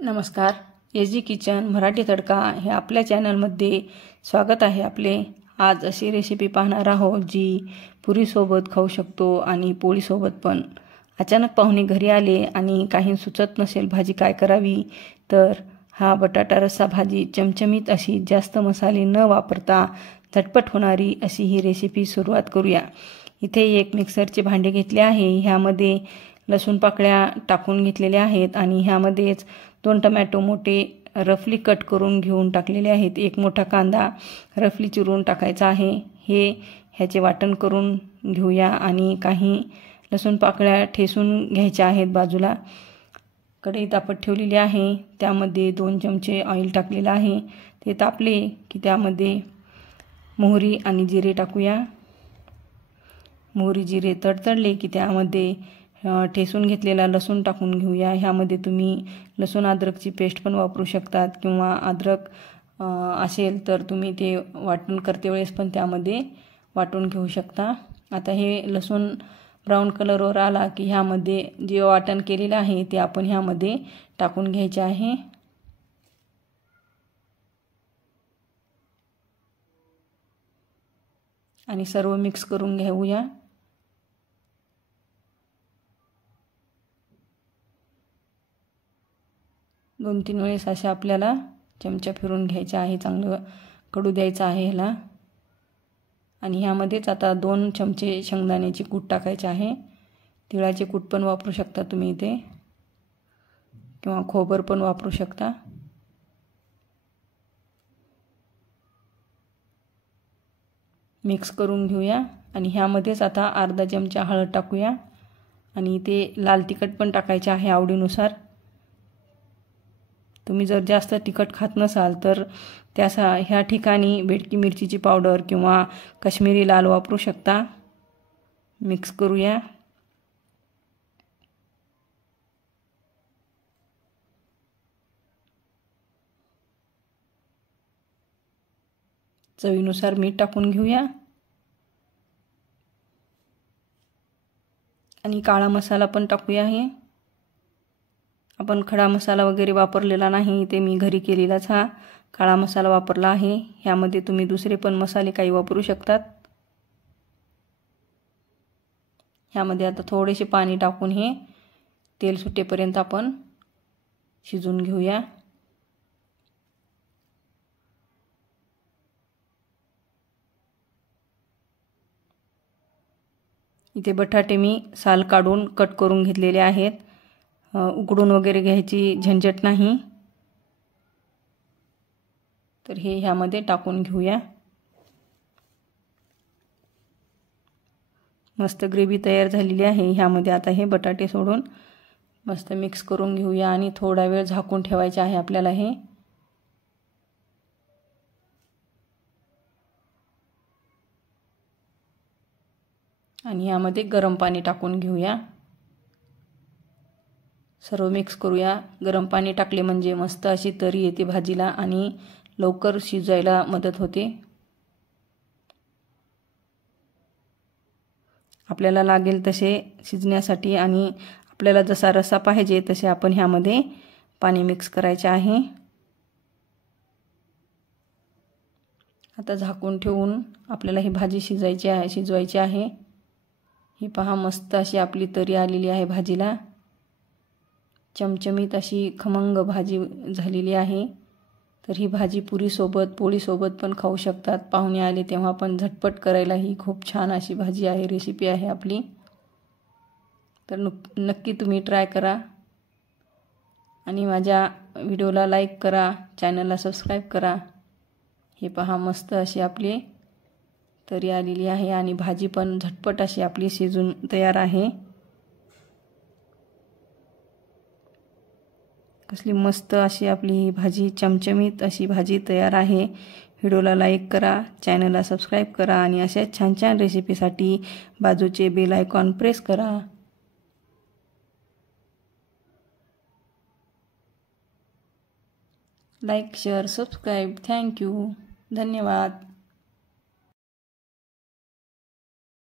नमस्कार, ag kitchen Marathi तडका हे आपल्या चॅनलमध्ये स्वागत आहे आपले। आज अशी रेसिपी पाहणार आहोत जी पुरीसोबत खाऊ शकतो आणि पोळीसोबत पण। अचानक पाहुणे घरी आले आणि काही सुचत नसेल भाजी काय करावी, तर हा बटाटा रस्सा भाजी चमचमीत अशी जास्त मसाले न वापरता झटपट होणारी अशी ही रेसिपी सुरुवात करूया। इथे एक मिक्सरचे भांडे घेतले आहे, ह्यामध्ये लसूण पाकळ्या टाकून घेतलेल्या आहेत आणि ह्यामध्येच 2 टोमॅटो मोठे रफली कट करून घेऊन टाकलेले आहेत। एक मोठा कांदा रफली चिरून टाकायचा आहे। ह्याचे वाटण करून घेऊया आणि काही लसूण पाकळ्या ठेसून घ्यायच्या आहेत बाजूला। कढई तापत ठेवलेली आहे, त्यामध्ये 2 चमचे ऑइल टाकलेलं आहे। ते तापले की त्यामध्ये मोहरी आणि जिरे टाकूया। मोहरी जिरे तडतडले की त्यामध्ये ठेसून घेतलेला लसूण टाकून घेऊया। ह्यामध्ये तुम्ही लसूण अद्रकची पेस्ट पण वापरू शकतात किंवा अद्रक असेल तर तुम्ही ते वाटण करते वेळेस पण त्यामध्ये वाटून घेऊ शकता। आता हे लसूण ब्राऊन कलरवर आला की ह्यामध्ये जे वाटण केलेलं आहे ते आपण ह्यामध्ये टाकून घ्यायचे आहे आणि सर्व मिक्स करून घेऊया। दोन तीन वेळेस असे आपल्याला चमचा फिरून घ्यायचा आहे, चांगलं कडू द्यायचं आहे ह्याला। आणि ह्यामध्येच आता 2 चमचे शेंगदाण्याचे कूट टाकायचे आहे। तिळाचे कूट पण वापरू शकता तुम्ही इथे किंवा खोबर पण वापरू शकता। मिक्स करून घेऊया आणि ह्यामध्येच आता अर्धा चमचा हळद टाकूया आणि ते लाल तिखट पण टाकायचे आहे आवडीनुसार। तुम्ही जर जास्त तिखट खात नसाल तर ह्या ठिकाणी बेडकी मिरचीची पावडर किंवा काश्मीरी लाल वापरू शकता। मिक्स करूया। चवीनुसार मीठ टाकून घेऊया आणि काळा मसाला पण टाकूया। हे आपण खडा मसाला वगैरे वापरलेला नाही, ते मी घरी केलेलाच हा काळा मसाला वापरला आहे। ह्यामध्ये तुम्ही दुसरे पण मसाले काही वापरू शकतात। ह्यामध्ये आता थोडेसे पाणी टाकून हे तेल सुटेपर्यंत आपण शिजवून घेऊया। इथे बटाटे मी साल काढून कट करून घेतलेले आहेत, उकडून वगैरे घ्यायची झंझट नाही। तर हे ह्यामध्ये टाकून घेऊया। मस्त ग्रेव्ही तयार झालेली आहे। ह्यामध्ये आता हे बटाटे सोडून मस्त मिक्स करून घेऊया आणि थोडा वेळ झाकून ठेवायचे आहे आपल्याला हे। आणि ह्यामध्ये गरम पाणी टाकून घेऊया। सर्व मिक्स करूया। गरम पाणी टाकले म्हणजे मस्त अशी तरी येते भाजीला आणि लवकर शिजायला मदत होते। आपल्याला लागेल तसे शिजण्यासाठी आणि आपल्याला जसा रस्सा पाहिजे तसे आपण ह्यामध्ये पाणी मिक्स करायचे आहे। आता झाकून ठेवून आपल्याला ही भाजी शिजवायची आहे। ही पहा मस्त अशी आपली तरी आलेली आहे भाजीला। चमचमीत अशी खमंग भाजी झालेली आहे। तर ही भाजी पुरीसोबत पोळीसोबत पण खाऊ शकतात। पाहुणे आले तेव्हा पण झटपट करायला ही खूप छान अशी भाजी आहे, रेसिपी आहे आपली। तर नक्की तुम्ही ट्राय करा आणि माझ्या व्हिडिओला लाईक करा, चॅनलला सबस्क्राईब करा। हे पहा मस्त अशी आपली तरी आलेली आहे आणि भाजी पण झटपट अशी आपली शिजून तयार आहे। कसली मस्त अशी आपली ही भाजी चमचमीत अशी भाजी तयार आहे। व्हिडिओला लाईक करा, चॅनलला सबस्क्राईब करा आणि अशा छान छान रेसिपीसाठी बाजूचे बेल आयकॉन प्रेस करा। Like, share, subscribe. थँक्यू, धन्यवाद।